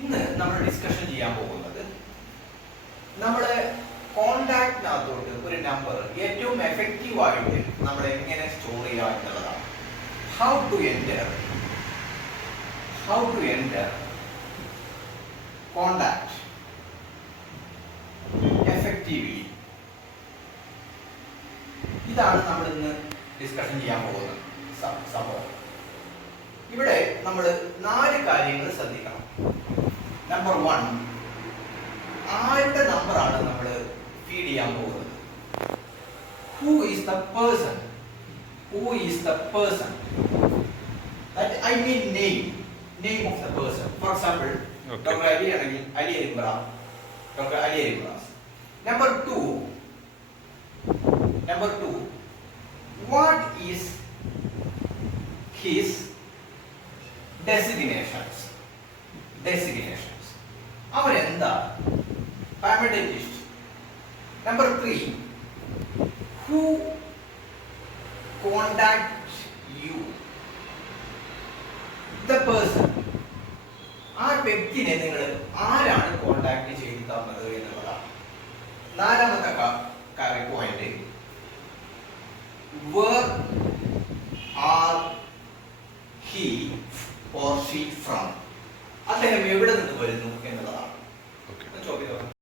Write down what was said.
ഇന്ന് നമ്മൾ ഡിസ്കഷൻ ചെയ്യാൻ പോകുന്നത് നമ്മളെ കോണ്ടാക്റ്റിനകത്തോട്ട് ഒരു നമ്പർ ഏറ്റവും എഫക്റ്റീവ് ആയിട്ട് നമ്മൾ എങ്ങനെ സ്റ്റോർ ചെയ്യുക എന്നുള്ളതാണ്. How to enter contact effectively. ഇതാണ് നമ്മൾ ഇന്ന് ഡിസ്കഷൻ ചെയ്യാൻ പോകുന്ന സംഭവം. ഇവിടെ നമ്മൾ 4 കാര്യങ്ങൾ ശ്രദ്ധിക്കണം. നമ്പർ 1, ആരുടെ നമ്പറാണ് നമ്മൾ ഫീഡ് ചെയ്യാൻ പോകുന്നത്. Who is the person that I mean name of the person. For example, okay. Dr. Ali ആണെങ്കിൽ Ali Ibrahim, doctor Ali Ibrahim. Number 2, what is his designations. അവരെന്താ പാരാമെഡിറ്റിസ്റ്റ്. Number 3, who contacts you, the person. ആ വ്യക്തിനെ നിങ്ങൾ ആരാണ് കോണ്ടാക്ട് ചെയ്ത് തന്നത് എന്നുള്ളതാണ്. 4ാമത്തെ point, where are he or she from. അദ്ദേഹം എവിടെ നിന്ന് വരുന്നു എന്നുള്ളതാണ് ചോദ്യം.